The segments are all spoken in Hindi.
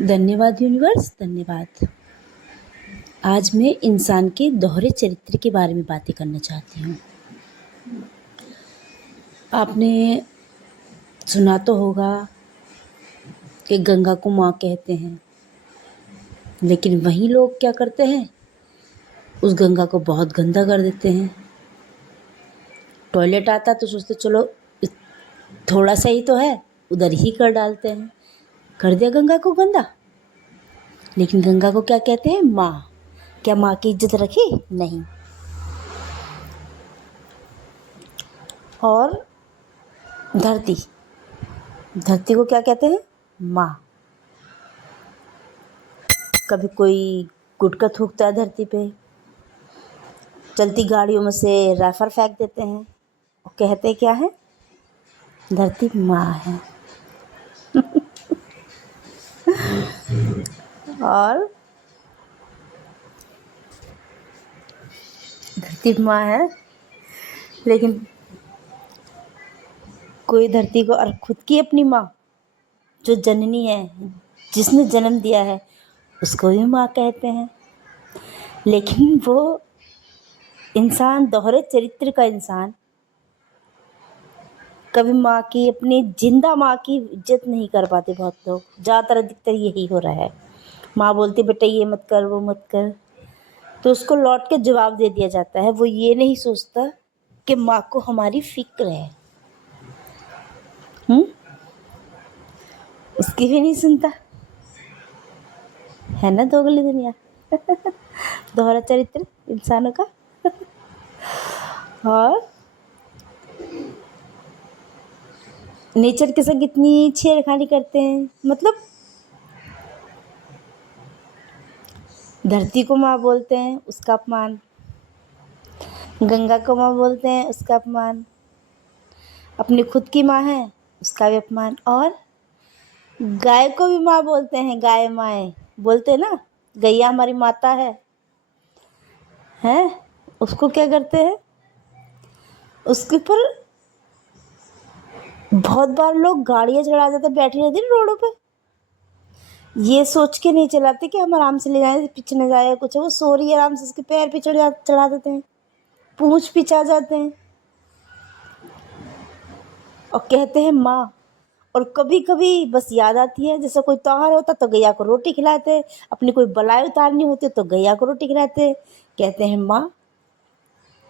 धन्यवाद यूनिवर्स, धन्यवाद। आज मैं इंसान के दोहरे चरित्र के बारे में बातें करना चाहती हूँ। आपने सुना तो होगा कि गंगा को माँ कहते हैं, लेकिन वही लोग क्या करते हैं, उस गंगा को बहुत गंदा कर देते हैं। टॉयलेट आता तो सोचते चलो थोड़ा सा ही तो है, उधर ही कर डालते हैं, कर दिया गंगा को गंदा। लेकिन गंगा को क्या कहते हैं, माँ। क्या माँ की इज्जत रखी? नहीं। और धरती, धरती को क्या कहते हैं, माँ। कभी कोई गुटखा थूकता है धरती पे, चलती गाड़ियों में से रैफर फेंक देते हैं और कहते क्या है, धरती माँ है। और धरती माँ है, लेकिन कोई धरती को और खुद की अपनी माँ जो जननी है, जिसने जन्म दिया है, उसको भी माँ कहते हैं। लेकिन वो इंसान, दोहरे चरित्र का इंसान, कभी माँ की, अपनी जिंदा माँ की इज्जत नहीं कर पाते। बहुत लोग, ज़्यादातर अधिकतर यही हो रहा है। माँ बोलती बेटा ये मत कर, वो मत कर, तो उसको लौट के जवाब दे दिया जाता है। वो ये नहीं सोचता कि माँ को हमारी फिक्र है। उसकी भी नहीं सुनता, है ना दोगली दुनिया। दोहरा चरित्र इंसानों का। और नेचर के संग इतनी छेड़खानी करते हैं। मतलब धरती को माँ बोलते हैं, उसका अपमान। गंगा को माँ बोलते हैं, उसका अपमान। अपनी खुद की माँ है, उसका भी अपमान। और गाय को भी माँ बोलते हैं, गाय माए बोलते हैं ना, गैया हमारी माता है। उसको क्या करते हैं, उसके ऊपर बहुत बार लोग गाड़ियाँ चढ़ा देते, बैठी रहती है रोडों पे, ये सोच के नहीं चलाते कि हम आराम से ले जाएं, पीछे न जाए कुछ। वो सो रही है आराम से, उसके पैर पे चढ़ा देते हैं, पूंछ पिचा जाते हैं और कहते हैं माँ। और कभी कभी बस याद आती है, जैसे कोई त्योहार होता तो गैया को रोटी खिलाते, अपनी कोई बलाई उतारनी होती तो गैया को रोटी खिलाते, कहते हैं माँ।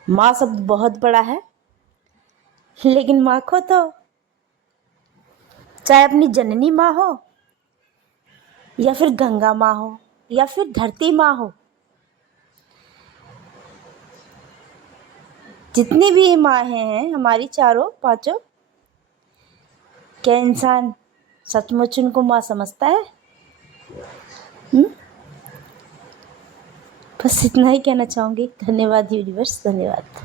माँ शब्द बहुत बड़ा है, लेकिन माँ को तो, चाहे अपनी जननी माँ हो, या फिर गंगा माँ हो, या फिर धरती माँ हो, जितनी भी माँ हैं हमारी, चारों पांचों, क्या इंसान सचमुच उनको माँ समझता है? बस इतना ही कहना चाहूँगी। धन्यवाद यूनिवर्स, धन्यवाद।